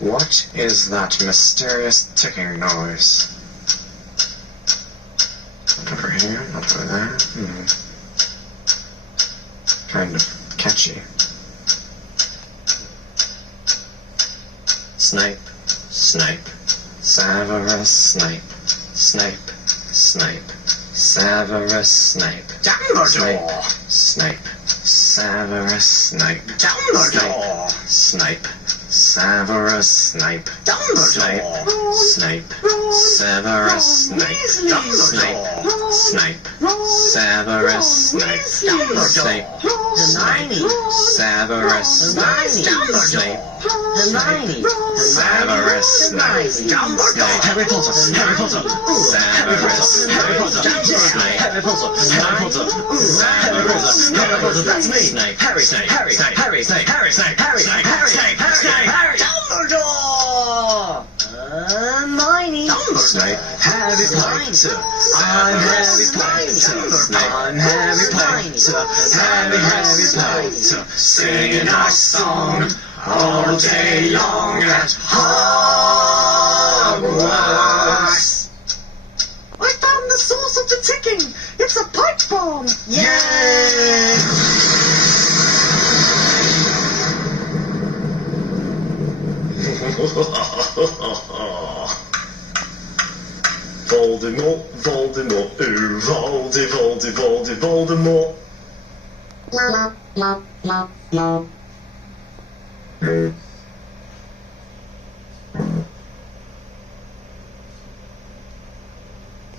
What is that mysterious ticking noise? Not over here, not over there. Kind of catchy. Snape, Snape, Severus Snape, Snape, Snape, Severus Snape, Dumbledore! Snape, Severus Snape, Dumbledore! Snape, Severus Snape, Dumbledore! Snape, Severus Snape, Dumbledore! Snape, Severus Snape, Snape, Hermione! Severus Snape, Snape, Hermione! Severus Snape, Dumbledore! Harry Potter! Harry Potter! Severus Harry Potter! Harry Potter! Harry Potter! Harry Potter! Harry Potter! That's me! Snape, Harry! Snape, Harry! Snape, Harry! Snape, Harry! Snape, Harry! Snape, Harry! Snape, Harry! Snape, Harry! Dumbledore! Hermione! Snape, Harry Potter! I'm Harry Potter! I'm Harry Potter! Harry Potter! singing our song all day long at Hogwarts. I found the source of the ticking! It's a pipe bomb! Yay! Voldemort, Voldemort, ooh, Voldemort. La la la la la.